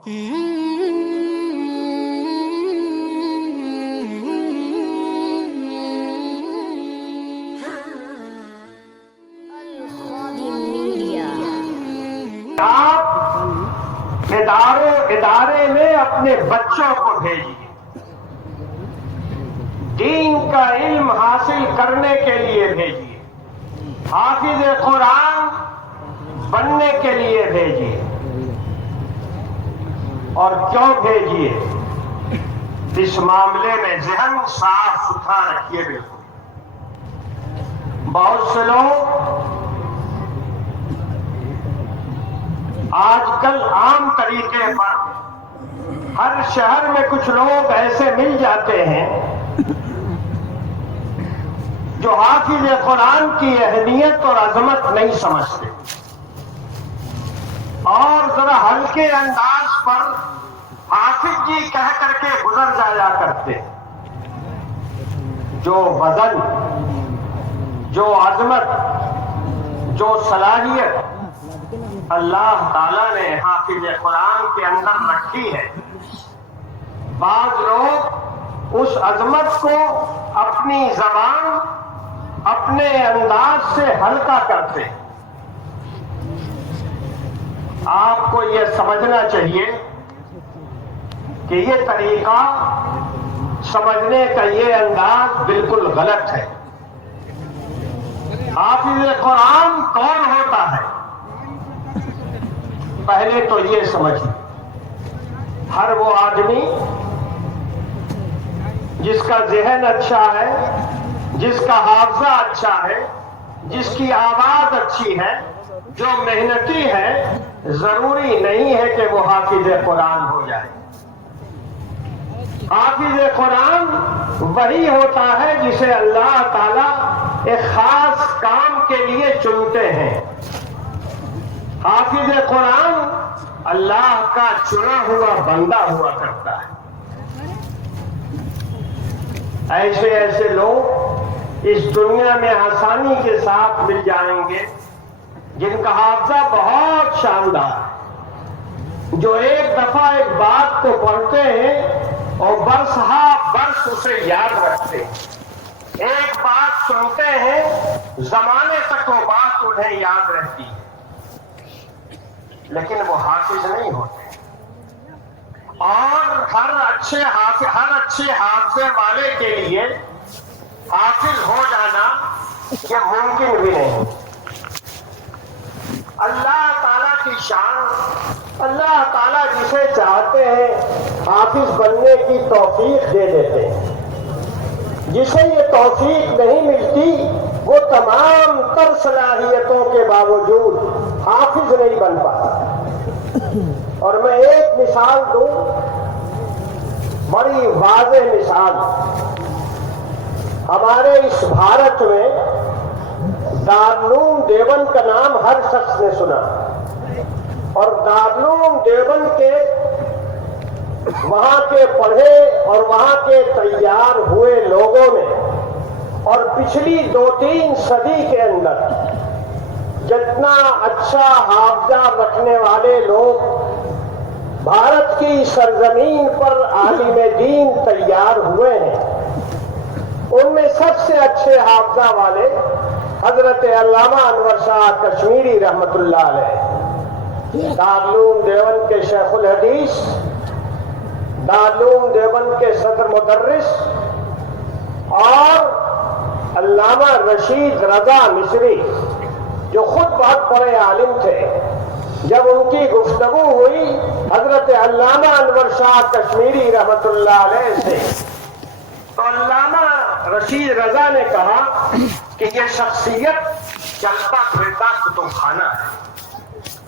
آپ ادارے میں اپنے بچوں کو بھیجیے، دین کا علم حاصل کرنے کے لیے بھیجیے، حافظ قرآن بننے کے لیے بھیجیے۔ اور کیوں بھیجیے؟ اس معاملے میں ذہن صاف ستھرا رکھیے۔ بالکل بہت سے لوگ آج کل عام طریقے پر ہر شہر میں کچھ لوگ ایسے مل جاتے ہیں جو حافظ قرآن کی اہمیت اور عظمت نہیں سمجھتے، اور ذرا ہلکے انداز پر حافظ جی کہہ کر کے گزر جایا کرتے۔ جو وزن، جو عظمت، جو صلاحیت اللہ تعالیٰ نے حافظ قرآن کے اندر رکھی ہے، بعض لوگ اس عظمت کو اپنی زبان، اپنے انداز سے ہلکا کرتے۔ آپ کو یہ سمجھنا چاہیے کہ یہ طریقہ سمجھنے کا یہ انداز بالکل غلط ہے۔ حافظ قرآن کون ہوتا ہے؟ پہلے تو یہ سمجھیں، ہر وہ آدمی جس کا ذہن اچھا ہے، جس کا حافظہ اچھا ہے، جس کی آواز اچھی ہے، جو محنتی ہے، ضروری نہیں ہے کہ وہ حافظ قرآن ہو جائے۔ حافظ قرآن وہی ہوتا ہے جسے اللہ تعالیٰ ایک خاص کام کے لیے چنتے ہیں۔ حافظ قرآن اللہ کا چنا ہوا بندہ ہوا کرتا ہے۔ ایسے لوگ اس دنیا میں آسانی کے ساتھ مل جائیں گے جن کا حافظہ بہت شاندار ہے، جو ایک دفعہ ایک بات کو پڑھتے ہیں اور برس ہا برس اسے یاد رکھتے ہیں، ایک بات سنتے ہیں زمانے تک وہ بات انہیں یاد رہتی ہے، لیکن وہ حافظ نہیں ہوتے۔ اور ہر اچھے حافظے والے کے لیے حافظ ہو جانا یہ ممکن بھی نہیں۔ اللہ تعالیٰ کی شان، اللہ تعالیٰ جسے چاہتے ہیں حافظ بننے کی توفیق دے دیتے ہیں، جسے یہ توفیق نہیں ملتی وہ تمام تر صلاحیتوں کے باوجود حافظ نہیں بن پاتا۔ اور میں ایک مثال دوں، بڑی واضح مثال۔ ہمارے اس بھارت میں دارالعلوم دیوبند کا نام ہر شخص نے سنا، اور دارالعلوم دیوبند کے وہاں کے پڑھے اور وہاں کے تیار ہوئے لوگوں نے، اور پچھلی 2-3 صدی کے اندر جتنا اچھا حافظہ رکھنے والے لوگ بھارت کی سرزمین پر عالم دین تیار ہوئے ہیں، ان میں سب سے اچھے حافظہ والے حضرت علامہ انور شاہ کشمیری رحمت اللہ علیہ، دارالعلوم دیوبند کے شیخ الحدیث، دارالعلوم دیوبند کے صدر مدرس، اور علامہ رشید رضا مصری جو خود بہت بڑے عالم تھے۔ جب ان کی گفتگو ہوئی حضرت علامہ انور شاہ کشمیری رحمت اللہ علیہ سے، تو علامہ رشید رضا نے کہا کہ یہ شخصیت چلتا پھرتا کتب خانہ ہے،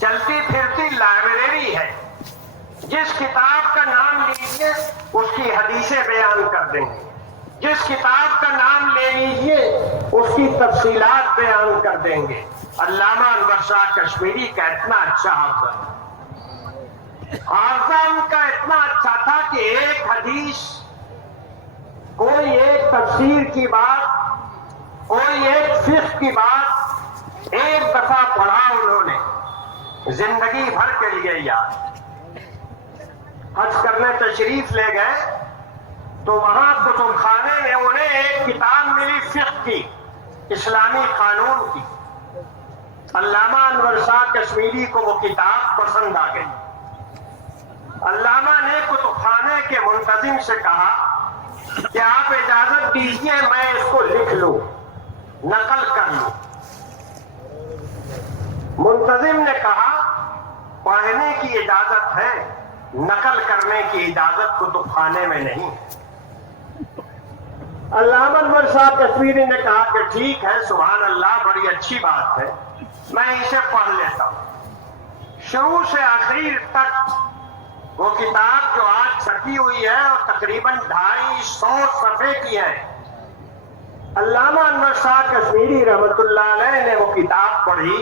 چلتی پھرتی لائبریری ہے، جس کتاب کا نام لیجیے اس کی حدیثیں بیان کر دیں گے، جس کتاب کا نام لے لیجیے اس کی تفصیلات بیان کر دیں گے۔ علامہ انور شاہ کشمیری کا اتنا اچھا حافظہ ان کا اتنا اچھا تھا کہ ایک حدیث، کوئی ایک تفسیر کی بات، کوئی ایک فقہ کی بات ایک دفعہ پڑھا انہوں نے، زندگی بھر کے لیے یاد۔ حج کرنے تشریف لے گئے تو وہاں کتب خانے میں انہیں ایک کتاب ملی فقہ کی، اسلامی قانون کی۔ علامہ انور شاہ کشمیری کو وہ کتاب پسند آ گئی۔ علامہ نے کتب خانے کے منتظم سے کہا کہ آپ اجازت دیجیے میں اس کو لکھ لوں، نقل کر لوں۔ منتظم نے کہا پڑھنے کی اجازت ہے، نقل کرنے کی اجازت کتب خانے میں نہیں۔ علامہ انور شاہ کشمیری نے کہا کہ ٹھیک ہے، سبحان اللہ، بڑی اچھی بات ہے، میں اسے پڑھ لیتا ہوں۔ شروع سے آخر تک وہ کتاب جو آج چھپی ہوئی ہے اور تقریباً 250 صفحے کی ہے، علامہ انور شاہ کشمیری رحمت اللہ علیہ نے وہ کتاب پڑھی،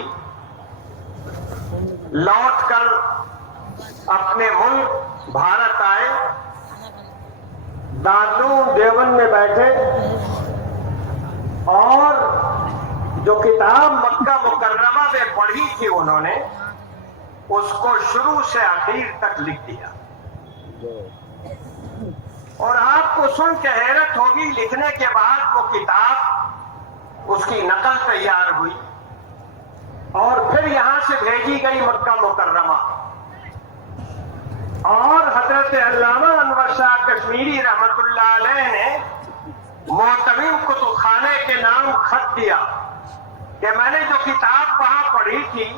لوٹ کر اپنے ملک بھارت آئے، دارالعلوم دیوبند میں بیٹھے اور جو کتاب مکہ مکرمہ میں پڑھی تھی انہوں نے اس کو شروع سے آخر تک لکھ دیا۔ اور آپ کو سن کے حیرت ہوگی، لکھنے کے بعد وہ کتاب، اس کی نقل تیار ہوئی اور پھر یہاں سے بھیجی گئی مکہ مکرمہ، اور حضرت علامہ انور شاہ کشمیری رحمت اللہ علیہ نے معتمم کتب خانے کے نام خط دیا کہ میں نے جو کتاب وہاں پڑھی تھی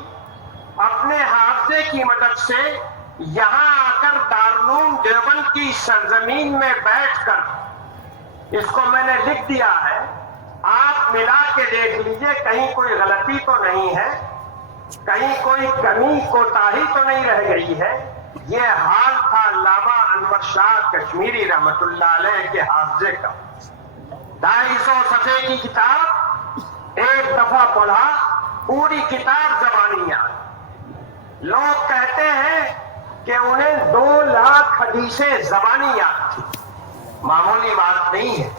اپنے حافظے کی مدد سے یہاں آ کر دارالعلوم دیوبند کی سرزمین میں بیٹھ کر اس کو میں نے لکھ دیا ہے، آپ ملا کے دیکھ لیجئے کہیں کوئی غلطی تو نہیں ہے، کہیں کوئی کمی کوتاہی تو نہیں رہ گئی ہے۔ یہ حال تھا علامہ انور شاہ کشمیری رحمت اللہ علیہ کے حافظے کا۔ 250 صفحے کی کتاب ایک دفعہ پڑھا، پوری کتاب زبانی یاد۔ لوگ کہتے ہیں کہ انہیں 2 لاکھ حدیثیں زبانی یاد تھی، معمولی بات نہیں ہے۔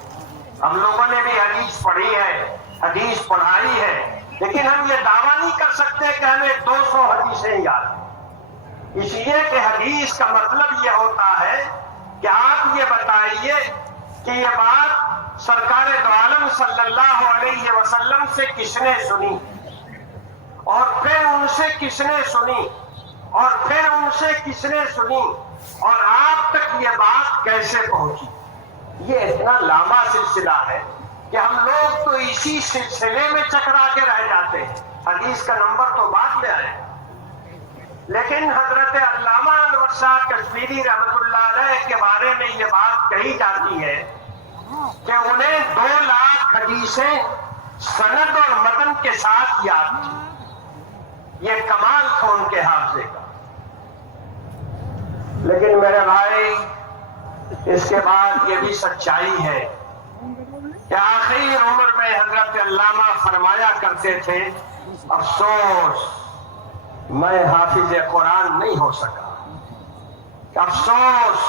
ہم لوگوں نے بھی حدیث پڑھی ہے، حدیث پڑھائی ہے، لیکن ہم یہ دعویٰ نہیں کر سکتے کہ ہمیں 200 حدیثیں یاد ہیں۔ اس لیے کہ حدیث کا مطلب یہ ہوتا ہے کہ آپ یہ بتائیے کہ یہ بات سرکار دو عالم صلی اللہ علیہ وسلم سے کس نے سنی، اور پھر ان سے کس نے سنی، اور پھر ان سے کس نے سنی، اور آپ تک یہ بات کیسے پہنچی۔ یہ اتنا لمبا سلسلہ ہے کہ ہم لوگ تو اسی سلسلے میں چکرا کے رہ جاتے ہیں، حدیث کا نمبر تو بعد میں آئے۔ لیکن حضرت علامہ انور شاہ کشمیری رحمت اللہ علیہ کے بارے میں یہ بات کہی جاتی ہے کہ انہیں 2 لاکھ حدیثیں سند اور متن کے ساتھ یاد تھی۔ یہ کمال تھا ان کے حافظے کا۔ لیکن میرے بھائی، اس کے بعد یہ بھی سچائی ہے کہ آخری عمر میں حضرت علامہ فرمایا کرتے تھے، افسوس میں حافظ قرآن نہیں ہو سکا، افسوس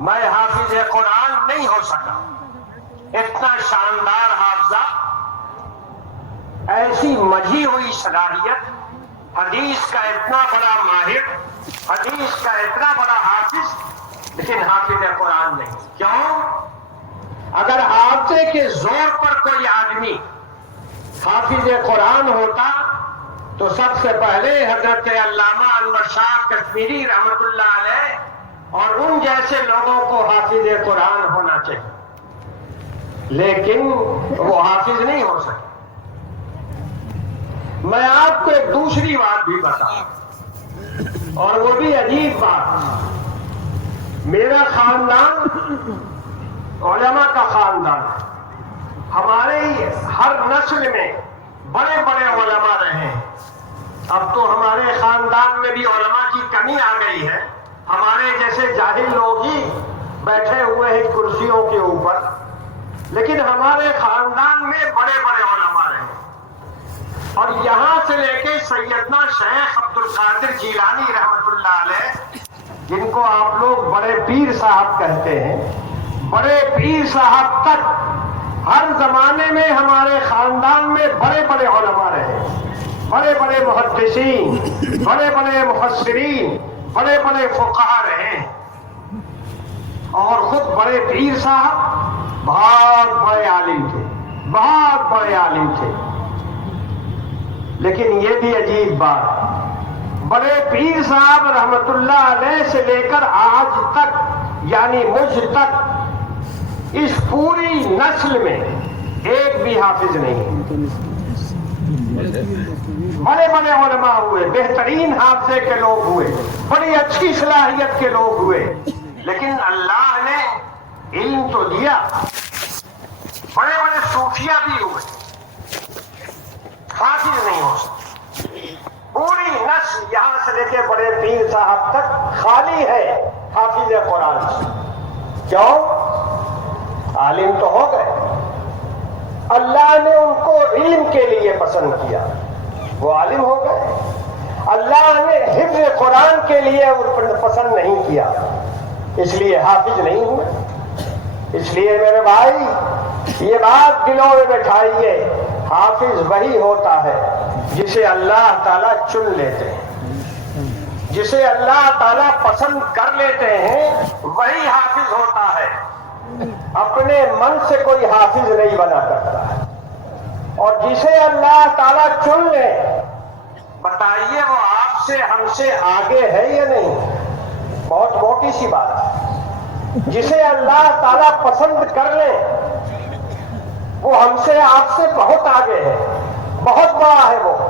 میں حافظ قرآن نہیں ہو سکا۔ اتنا شاندار حافظہ، ایسی مجھی ہوئی صلاحیت، حدیث کا اتنا بڑا ماہر، حدیث کا اتنا بڑا حافظ، لیکن حافظ قرآن نہیں۔ کیوں؟ اگر حافظے کے زور پر کوئی آدمی حافظ قرآن ہوتا تو سب سے پہلے حضرت علامہ انور شاہ کشمیری رحمت اللہ علیہ اور ان جیسے لوگوں کو حافظ قرآن ہونا چاہیے، لیکن وہ حافظ نہیں ہو سکے۔ میں آپ کو ایک دوسری بات بھی بتاؤں، اور وہ بھی عجیب بات۔ میرا خاندان علماء کا خاندان ہے، ہمارے ہر نسل میں بڑے بڑے علماء رہے ہیں۔ اب تو ہمارے خاندان میں بھی علماء کی کمی آ گئی ہے، ہمارے جیسے جاہل لوگ ہی بیٹھے ہوئے ہیں کرسیوں کے اوپر، لیکن ہمارے خاندان میں بڑے بڑے علماء رہے ہیں۔ اور یہاں سے لے کے سیدنا شیخ عبد القادر جیلانی رحمت اللہ علیہ، جن کو آپ لوگ بڑے پیر صاحب کہتے ہیں، بڑے پیر صاحب تک ہر زمانے میں ہمارے خاندان میں بڑے بڑے علماء رہے، بڑے بڑے محدثین، بڑے بڑے مفسرین، بڑے بڑے فقہاء رہے۔ اور خود بڑے پیر صاحب بہت بڑے عالم تھے، بہت بڑے عالم تھے. لیکن یہ بھی عجیب بات، بڑے پیر صاحب رحمت اللہ علیہ سے لے کر آج تک، یعنی مجھ تک، اس پوری نسل میں ایک بھی حافظ نہیں ہے. بڑے بڑے علماء ہوئے، بہترین حافظے کے لوگ ہوئے، بڑی اچھی صلاحیت کے لوگ ہوئے، لیکن اللہ نے علم تو دیا. بڑے بڑے صوفیہ بھی ہوئے، حافظ نہیں ہو سکتے. پوری نسل یہاں سے لے کے بڑے پیر صاحب تک خالی ہے حافظ قرآن سے. کیوں؟ عالم تو ہو گئے، اللہ نے ان کو علم کے لیے پسند کیا، وہ عالم ہو گئے. اللہ نے حفظ قرآن کے لیے پسند نہیں کیا، اس لیے حافظ نہیں ہوئے. اس لیے میرے بھائی یہ بات دلوں میں بٹھائیے، حافظ وہی ہوتا ہے جسے اللہ تعالیٰ چن لیتے ہیں، جسے اللہ تعالیٰ پسند کر لیتے ہیں، وہی حافظ ہوتا ہے. اپنے من سے کوئی حافظ نہیں بنا کرتا ہے. اور جسے اللہ تعالیٰ چن لے، بتائیے وہ آپ سے ہم سے آگے ہے یا نہیں؟ بہت موٹی سی بات ہے. جسے اللہ تعالیٰ پسند کر لے وہ ہم سے آپ سے بہت آگے ہے، بہت بڑا ہے وہ.